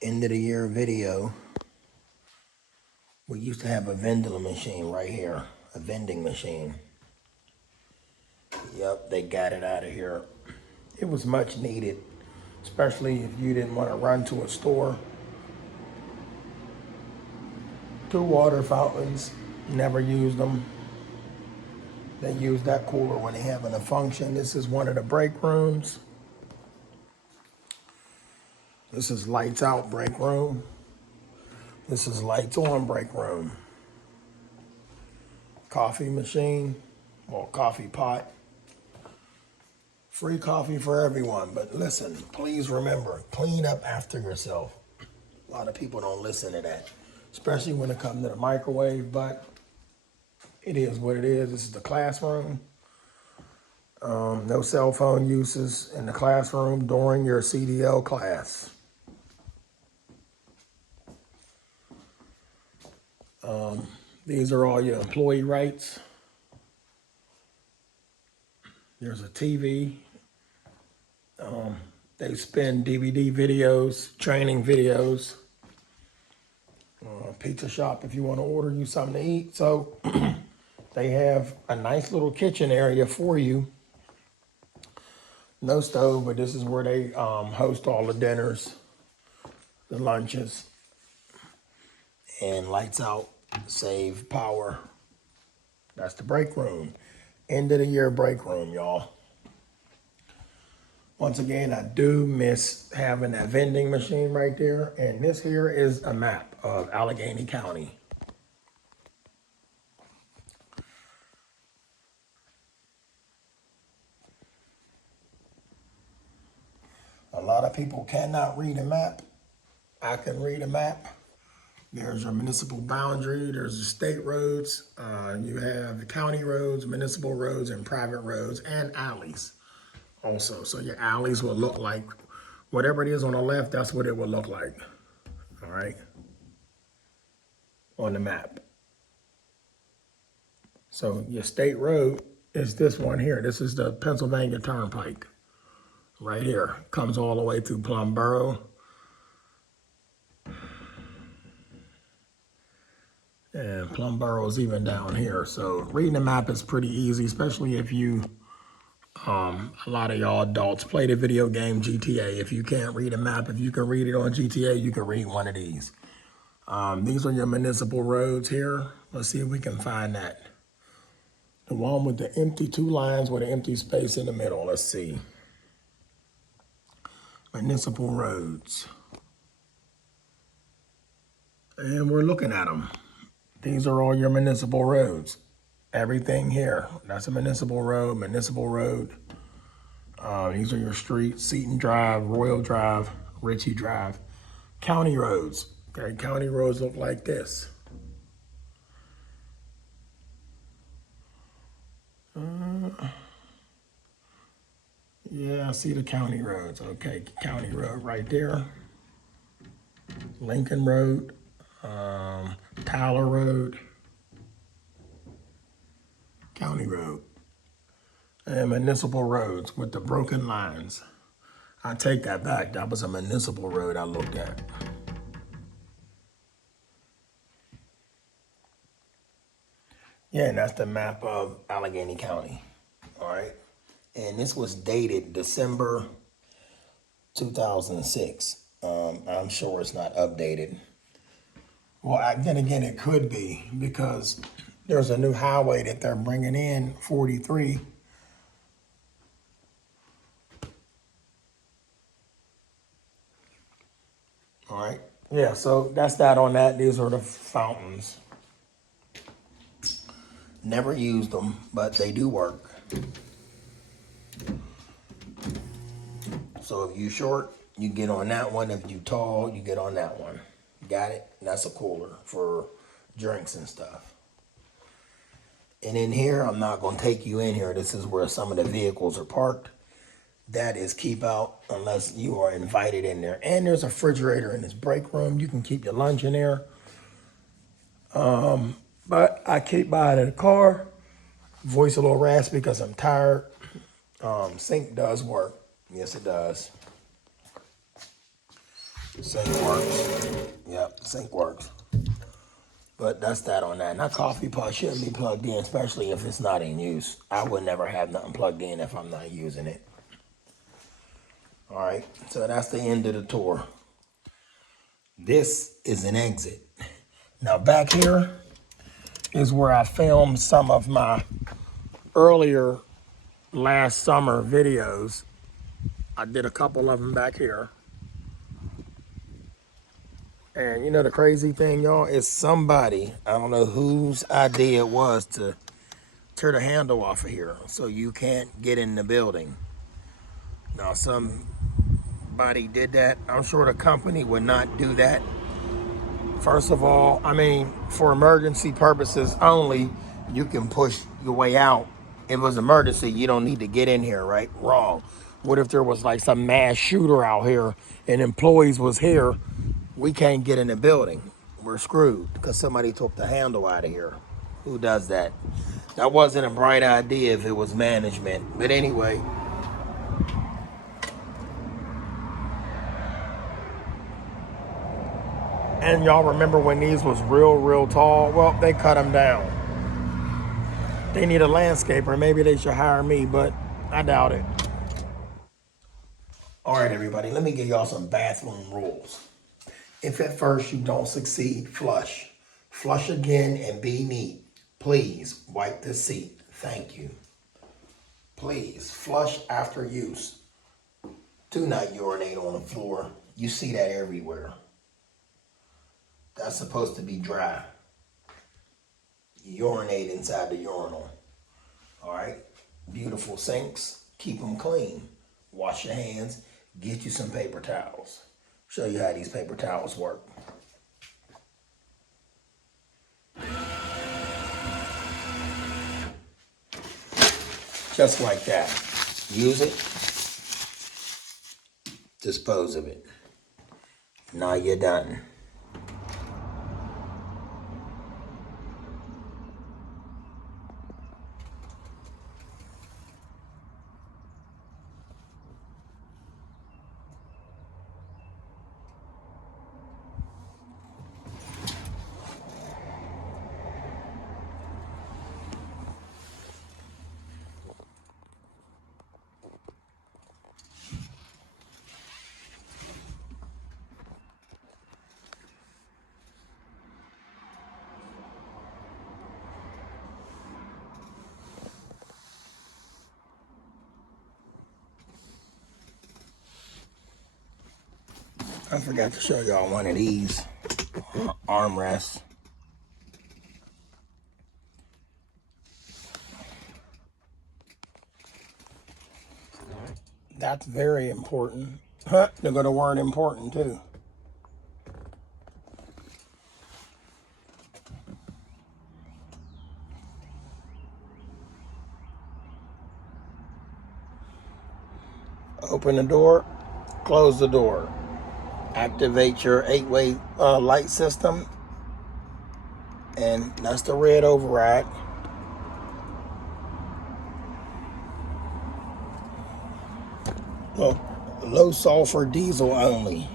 End of the year video. We used to have a vending machine right here, a vending machine. Yep, they got it out of here. It was much needed, especially if you didn't want to run to a store. 2 water fountains, never used them. They use that cooler when they having a function. This is one of the break rooms. This is lights out break room. This is lights on break room. Coffee machine, or coffee pot. Free coffee for everyone, but listen, please remember, clean up after yourself. A lot of people don't listen to that, especially when it comes to the microwave, but it is what it is. This is the classroom. No cell phone uses in the classroom during your CDL class. These are all your employee rights. There's a TV. They spin DVD videos, training videos. Pizza shop if you want to order you something to eat. So they have a nice little kitchen area for you. No stove, but this is where they host all the dinners, the lunches, and lights out, save power. That's the break room. End of the year break room, y'all. Once again, I do miss having that vending machine right there. And this here is a map of Allegheny County. A lot of people cannot read a map. I can read a map. There's your municipal boundary, there's the state roads, you have the county roads, municipal roads, and private roads, and alleys also. So your alleys will look like, whatever it is on the left, that's what it will look like, all right, on the map. So your state road is this one here. This is the Pennsylvania Turnpike, right here. Comes all the way through Plumboro. And Plumboro's even down here. So reading the map is pretty easy, especially if you, a lot of y'all adults play the video game GTA. If you can't read a map, if you can read it on GTA, you can read one of these. These are your municipal roads here. Let's see if we can find that. The one with the empty 2 lines with an empty space in the middle. Let's see. Municipal roads. And we're looking at them. These are all your municipal roads. Everything here, that's a municipal road, municipal road. These are your streets: Seton Drive, Royal Drive, Ritchie Drive. County roads, okay, county roads look like this. Yeah, I see the county roads. Okay, county road right there. Lincoln Road, Tyler Road, county road. And municipal roads with the broken lines. I take that back. That was a municipal road I looked at. Yeah, and that's the map of Allegheny County. All right. And this was dated December 2006. I'm sure it's not updated. Well, then again, it could be, because there's a new highway that they're bringing in, 43. All right. Yeah, so that's that on that. These are the fountains. Never used them, but they do work. So if you short, you get on that one. If you tall, you get on that one. Got it? That's a cooler for drinks and stuff. And in here, I'm not going to take you in here. This is where some of the vehicles are parked. That is keep out unless you are invited in there. And there's a refrigerator in this break room. You can keep your lunch in there. But I keep by it in the car. Voice a little raspy because I'm tired. Sink does work. Yes, it does. Sink works. Yep, sink works. But that's that on that. And that coffee pot shouldn't be plugged in, especially if it's not in use. I would never have nothing plugged in if I'm not using it. All right, so that's the end of the tour. This is an exit. Now back here is where I filmed some of my earlier last summer videos. I did a couple of them back here. And you know the crazy thing, y'all, is somebody, I don't know whose idea it was to tear the handle off of here so you can't get in the building. Now somebody did that. I'm sure the company would not do that. First of all, I mean, for emergency purposes only, you can push your way out. If it was emergency, you don't need to get in here, right? Wrong. What if there was like some mass shooter out here and employees was here? We can't get in the building. We're screwed because somebody took the handle out of here. Who does that? That wasn't a bright idea if it was management. But anyway. And y'all remember when these was real tall? Well, they cut them down. They need a landscaper. Maybe they should hire me, but I doubt it. All right, everybody, let me give y'all some bathroom rules. If at first you don't succeed, flush. Flush again and be neat. Please wipe the seat. Thank you. Please flush after use. Do not urinate on the floor. You see that everywhere. That's supposed to be dry. Urinate inside the urinal. All right? Beautiful sinks. Keep them clean. Wash your hands. Get you some paper towels. Show you how these paper towels work. Just like that. Use it. Dispose of it. Now you're done. I forgot to show y'all one of these armrests. That's very important. They're going to word important too. Open the door, close the door. Activate your 8-way light system. And that's the red override. Well, low sulfur diesel only.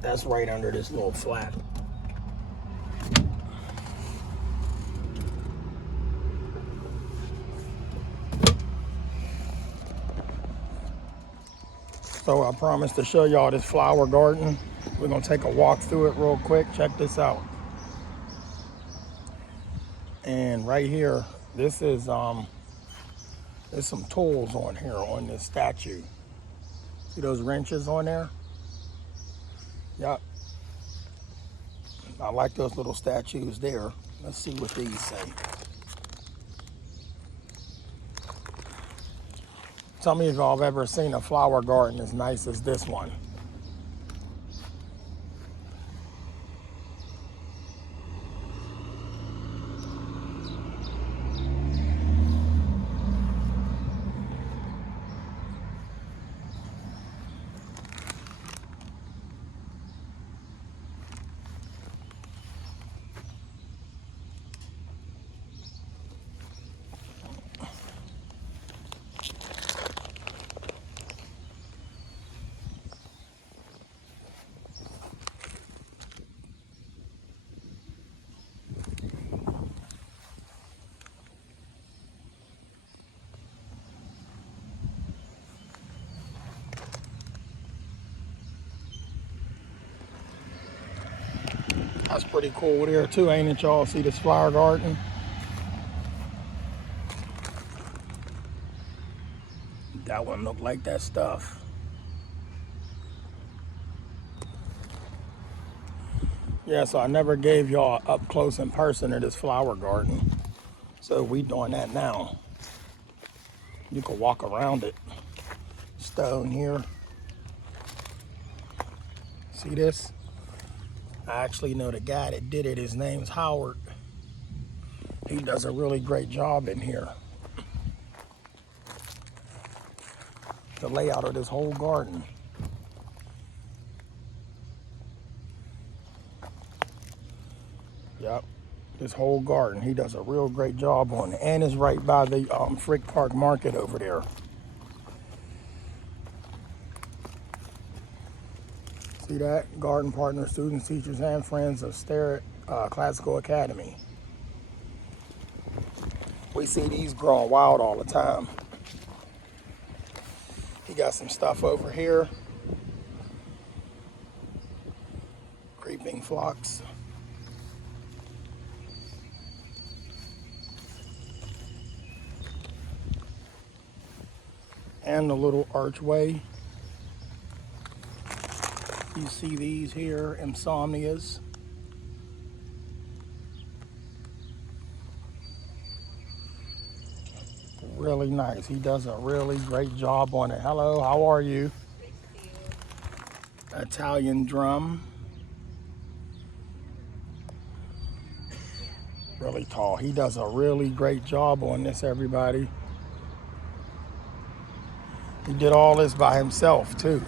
That's right under this little flap. So I promised to show y'all this flower garden. We're gonna take a walk through it real quick. Check this out. And right here, this is there's some tools on here on this statue. See those wrenches on there? Yep. I like those little statues there. Let's see what these say. Tell me if y'all have ever seen a flower garden as nice as this one. That's pretty cool there too, ain't it, y'all? See this flower garden? That one looked like that stuff. Yeah, so I never gave y'all up close and person of this flower garden. So we doing that now. You can walk around it. Stone here. See this? I actually know the guy that did it. His name's Howard. He does a really great job in here. The layout of this whole garden. Yep, this whole garden. He does a real great job on it. And it's right by the Frick Park Market over there. See that? Garden partner, students, teachers, and friends of Sterrett Classical Academy. We see these growing wild all the time. He got some stuff over here. Creeping phlox. And the little archway. You see these here, insomnias. Really nice. He does a really great job on it. Hello, how are you? Italian drum. Really tall. He does a really great job on this, everybody. He did all this by himself, too.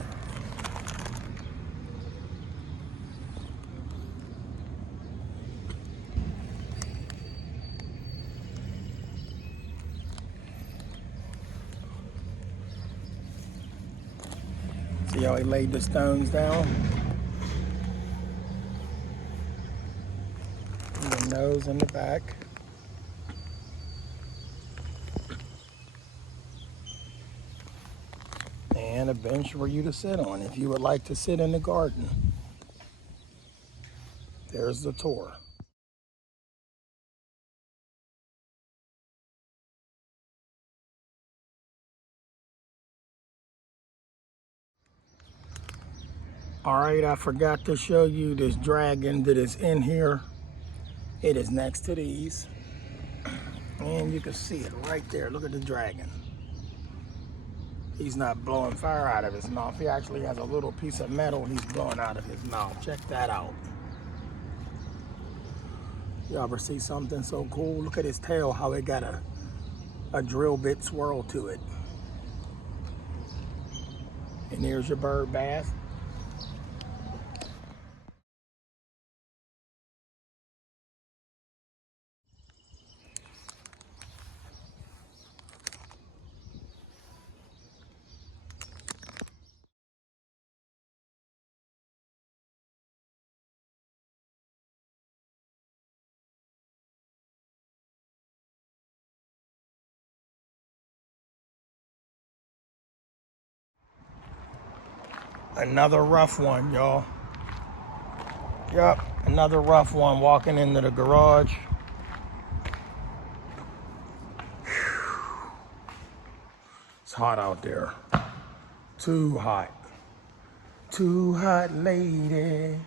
See how he laid the stones down? And the nose in the back. And a bench for you to sit on if you would like to sit in the garden. There's the tour. All right, I forgot to show you this dragon that is in here. It is next to these. And you can see it right there. Look at the dragon. He's not blowing fire out of his mouth. He actually has a little piece of metal he's blowing out of his mouth. Check that out. You ever see something so cool? Look at his tail, how it got a drill bit swirl to it. And there's your bird bath. Another rough one, y'all. Yep, another rough one walking into the garage. It's hot out there. Too hot. Too hot, lady.